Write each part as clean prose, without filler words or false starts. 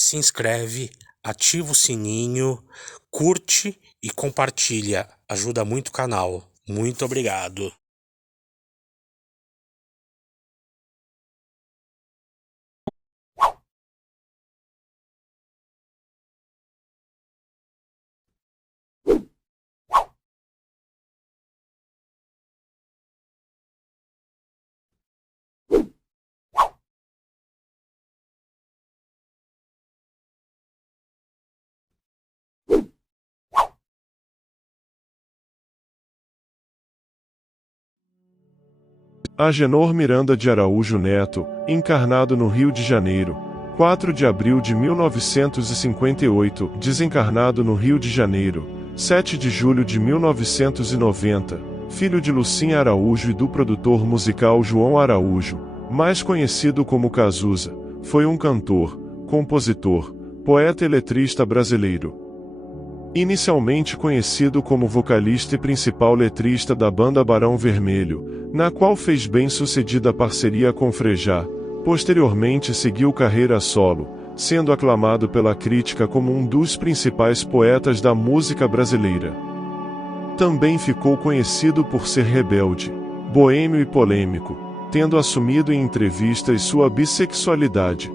se inscreve, ativa o sininho, curte e compartilha. Ajuda muito o canal. Muito obrigado. Agenor Miranda de Araújo Neto, encarnado no Rio de Janeiro, 4 de abril de 1958, desencarnado no Rio de Janeiro, 7 de julho de 1990, filho de Lucinha Araújo e do produtor musical João Araújo, mais conhecido como Cazuza, foi um cantor, compositor, poeta e letrista brasileiro. Inicialmente conhecido como vocalista e principal letrista da banda Barão Vermelho, na qual fez bem-sucedida parceria com Frejá, posteriormente seguiu carreira solo, sendo aclamado pela crítica como um dos principais poetas da música brasileira. Também ficou conhecido por ser rebelde, boêmio e polêmico, tendo assumido em entrevistas sua bissexualidade.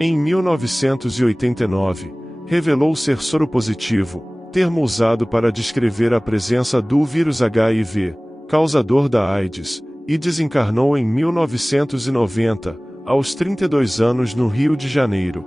Em 1989, revelou ser soropositivo, termo usado para descrever a presença do vírus HIV, causador da AIDS, e desencarnou em 1990, aos 32 anos no Rio de Janeiro.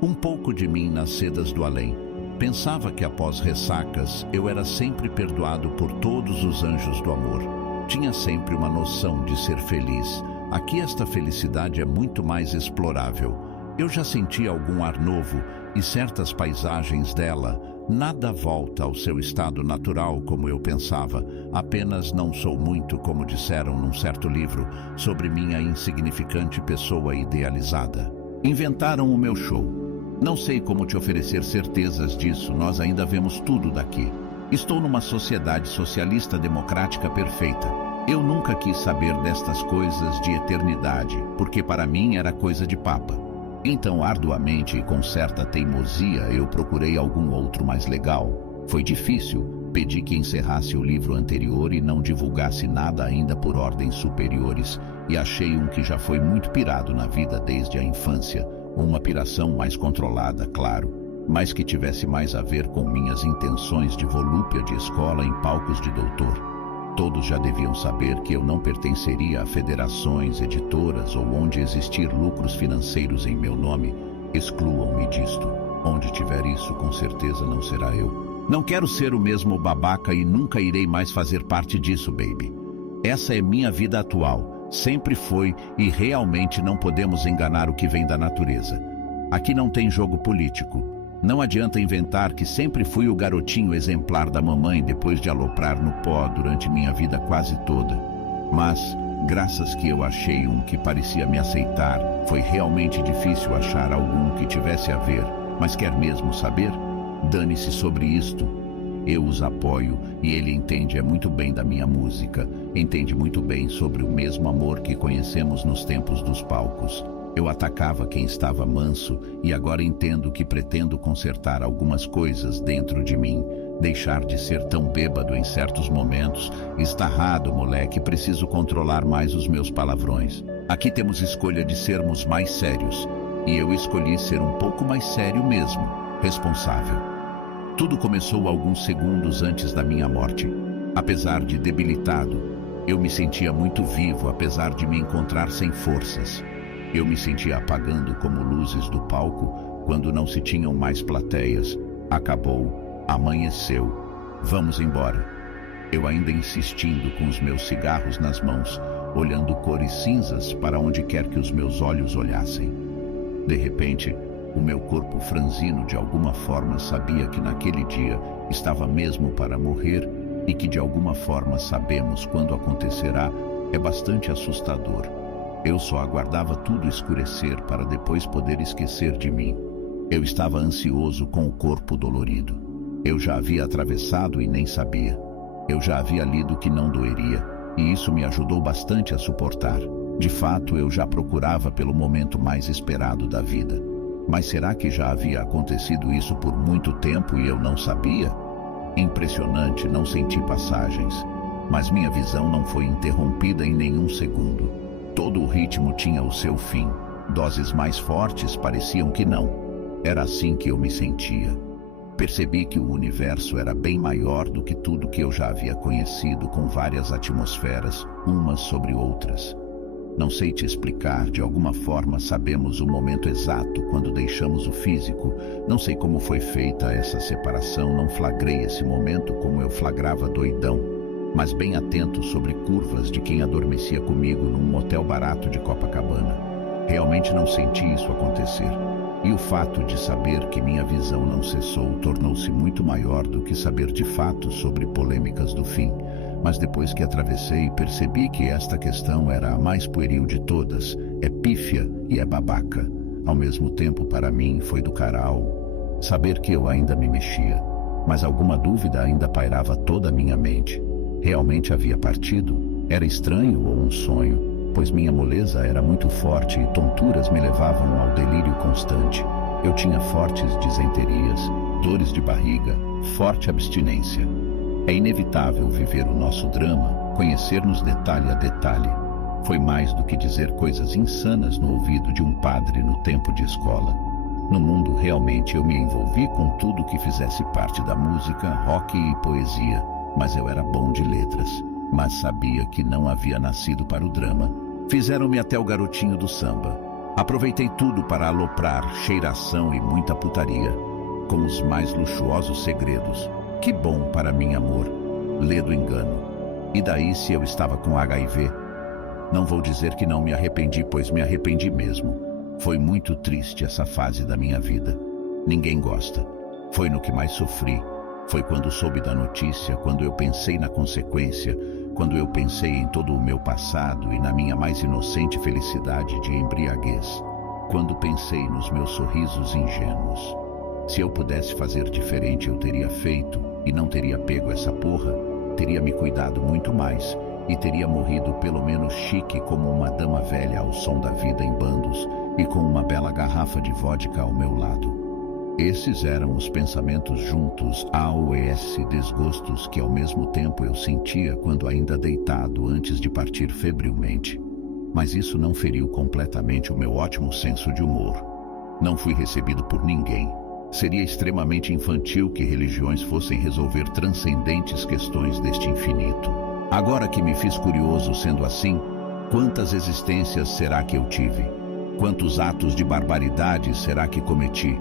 Um pouco de mim nas sedas do além. Pensava que após ressacas eu era sempre perdoado por todos os anjos do amor. Tinha sempre uma noção de ser feliz. Aqui esta felicidade é muito mais explorável. Eu já senti algum ar novo e certas paisagens dela. Nada volta ao seu estado natural como eu pensava. Apenas não sou muito, como disseram num certo livro, sobre minha insignificante pessoa idealizada. Inventaram o meu show. Não sei como te oferecer certezas disso, nós ainda vemos tudo daqui. Estou numa sociedade socialista democrática perfeita. Eu nunca quis saber destas coisas de eternidade, porque para mim era coisa de papa. Então, arduamente e com certa teimosia, eu procurei algum outro mais legal. Foi difícil. Pedi que encerrasse o livro anterior e não divulgasse nada ainda por ordens superiores, e achei um que já foi muito pirado na vida desde a infância. Uma piração mais controlada, claro, mas que tivesse mais a ver com minhas intenções de volúpia de escola em palcos de doutor. Todos já deviam saber que eu não pertenceria a federações, editoras ou onde existir lucros financeiros em meu nome. Excluam-me disto. Onde tiver isso, com certeza não será eu. Não quero ser o mesmo babaca e nunca irei mais fazer parte disso, baby. Essa é minha vida atual. Sempre foi e realmente não podemos enganar o que vem da natureza. Aqui não tem jogo político. Não adianta inventar que sempre fui o garotinho exemplar da mamãe depois de aloprar no pó durante minha vida quase toda. Mas, graças que eu achei um que parecia me aceitar, foi realmente difícil achar algum que tivesse a ver. Mas quer mesmo saber? Dane-se sobre isto. Eu os apoio e ele entende muito bem da minha música. Entende muito bem sobre o mesmo amor que conhecemos nos tempos dos palcos. Eu atacava quem estava manso e agora entendo que pretendo consertar algumas coisas dentro de mim. Deixar de ser tão bêbado em certos momentos. Estarrado, moleque, preciso controlar mais os meus palavrões. Aqui temos escolha de sermos mais sérios. E eu escolhi ser um pouco mais sério mesmo, responsável. Tudo começou alguns segundos antes da minha morte. Apesar de debilitado, eu me sentia muito vivo apesar de me encontrar sem forças. Eu me sentia apagando como luzes do palco quando não se tinham mais plateias. Acabou, amanheceu, vamos embora. Eu ainda insistindo com os meus cigarros nas mãos, olhando cores cinzas para onde quer que os meus olhos olhassem. De repente, o meu corpo franzino de alguma forma sabia que naquele dia estava mesmo para morrer e que de alguma forma sabemos quando acontecerá. É bastante assustador. Eu só aguardava tudo escurecer para depois poder esquecer de mim. Eu estava ansioso com o corpo dolorido. Eu já havia atravessado e nem sabia. Eu já havia lido que não doeria. e isso me ajudou bastante a suportar. De fato, eu já procurava pelo momento mais esperado da vida. Mas será que já havia acontecido isso por muito tempo e eu não sabia? Impressionante, não senti passagens. Mas minha visão não foi interrompida em nenhum segundo. Todo o ritmo tinha o seu fim. Doses mais fortes pareciam que não. Era assim que eu me sentia. Percebi que o universo era bem maior do que tudo que eu já havia conhecido, com várias atmosferas, umas sobre outras. Não sei te explicar, de alguma forma sabemos o momento exato quando deixamos o físico. Não sei como foi feita essa separação, não flagrei esse momento como eu flagrava doidão, mas bem atento sobre curvas de quem adormecia comigo num motel barato de Copacabana. Realmente não senti isso acontecer. E o fato de saber que minha visão não cessou tornou-se muito maior do que saber de fato sobre polêmicas do fim. Mas depois que atravessei, percebi que esta questão era a mais pueril de todas. É pífia e é babaca. Ao mesmo tempo, para mim, foi do caralho saber que eu ainda me mexia. Mas alguma dúvida ainda pairava toda a minha mente. Realmente havia partido? Era estranho ou um sonho? Pois minha moleza era muito forte e tonturas me levavam ao delírio constante. Eu tinha fortes disenterias, dores de barriga, forte abstinência. É inevitável viver o nosso drama, conhecer-nos detalhe a detalhe. Foi mais do que dizer coisas insanas no ouvido de um padre no tempo de escola. No mundo, realmente, eu me envolvi com tudo que fizesse parte da música, rock e poesia, mas eu era bom de letras. Mas sabia que não havia nascido para o drama. Fizeram-me até o garotinho do samba. Aproveitei tudo para aloprar, cheiração e muita putaria, com os mais luxuosos segredos. Que bom para mim, amor. Lê do engano. E daí se eu estava com HIV? Não vou dizer que não me arrependi, pois me arrependi mesmo. Foi muito triste essa fase da minha vida. Ninguém gosta. Foi no que mais sofri. Foi quando soube da notícia, quando eu pensei na consequência, quando eu pensei em todo o meu passado e na minha mais inocente felicidade de embriaguez. Quando pensei nos meus sorrisos ingênuos. Se eu pudesse fazer diferente, eu teria feito e não teria pego essa porra, teria me cuidado muito mais e teria morrido pelo menos chique como uma dama velha ao som da vida em bandos e com uma bela garrafa de vodka ao meu lado. Esses eram os pensamentos juntos ao esse desgostos que ao mesmo tempo eu sentia quando ainda deitado antes de partir febrilmente. Mas isso não feriu completamente o meu ótimo senso de humor. Não fui recebido por ninguém. Seria extremamente infantil que religiões fossem resolver transcendentes questões deste infinito. Agora que me fiz curioso sendo assim, quantas existências será que eu tive? Quantos atos de barbaridade será que cometi?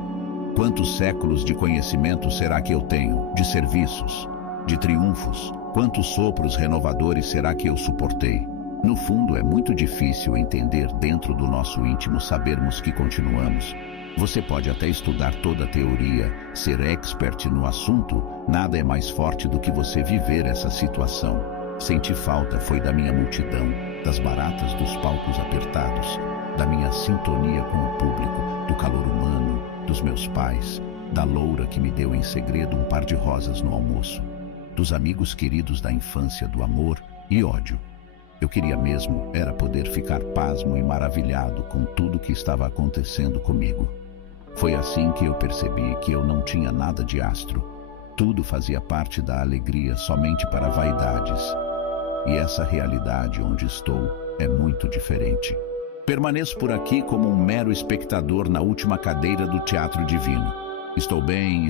Quantos séculos de conhecimento será que eu tenho? De serviços? De triunfos? Quantos sopros renovadores será que eu suportei? No fundo, é muito difícil entender dentro do nosso íntimo sabermos que continuamos. Você pode até estudar toda a teoria, ser expert no assunto, nada é mais forte do que você viver essa situação. Senti falta foi da minha multidão, das baratas dos palcos apertados, da minha sintonia com o público, do calor humano, dos meus pais, da loura que me deu em segredo um par de rosas no almoço, dos amigos queridos da infância, do amor e ódio. Eu queria mesmo era poder ficar pasmo e maravilhado com tudo que estava acontecendo comigo. Foi assim que eu percebi que eu não tinha nada de astro. Tudo fazia parte da alegria somente para vaidades. E essa realidade onde estou é muito diferente. Permaneço por aqui como um mero espectador na última cadeira do Teatro Divino. Estou bem,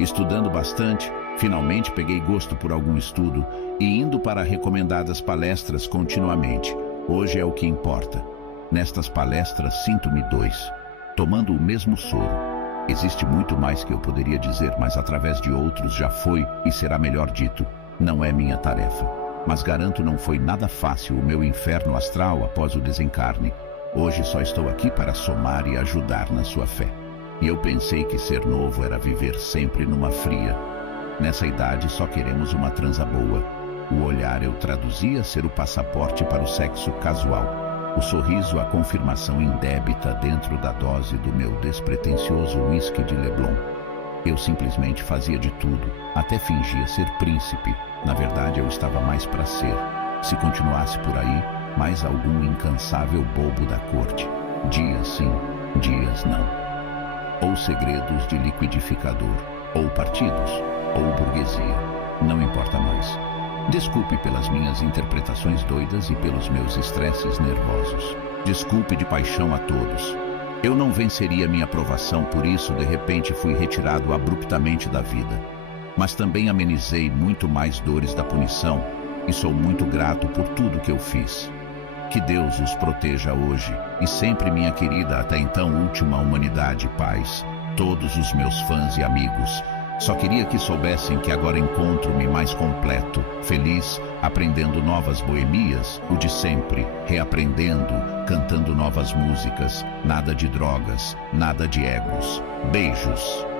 estudando bastante. Finalmente peguei gosto por algum estudo e indo para recomendadas palestras continuamente. Hoje é o que importa. Nestas palestras sinto-me dois, tomando o mesmo soro. Existe muito mais que eu poderia dizer, mas através de outros já foi e será melhor dito. Não é minha tarefa. Mas garanto não foi nada fácil o meu inferno astral após o desencarne. Hoje só estou aqui para somar e ajudar na sua fé. E eu pensei que ser novo era viver sempre numa fria. Nessa idade só queremos uma transa boa. O olhar eu traduzia ser o passaporte para o sexo casual. O sorriso a confirmação indébita dentro da dose do meu despretensioso whisky de Leblon. Eu simplesmente fazia de tudo, até fingia ser príncipe. Na verdade eu estava mais para ser. Se continuasse por aí, mais algum incansável bobo da corte. Dias sim, dias não. Ou segredos de liquidificador, ou partidos, ou burguesia. Não importa mais. Desculpe pelas minhas interpretações doidas e pelos meus estresses nervosos. Desculpe de paixão a todos. Eu não venceria minha provação, por isso de repente fui retirado abruptamente da vida. Mas também amenizei muito mais dores da punição e sou muito grato por tudo que eu fiz. Que Deus os proteja hoje e sempre, minha querida, até então última humanidade, paz, todos os meus fãs e amigos. Só queria que soubessem que agora encontro-me mais completo, feliz, aprendendo novas boemias, o de sempre, reaprendendo, cantando novas músicas, nada de drogas, nada de egos. Beijos.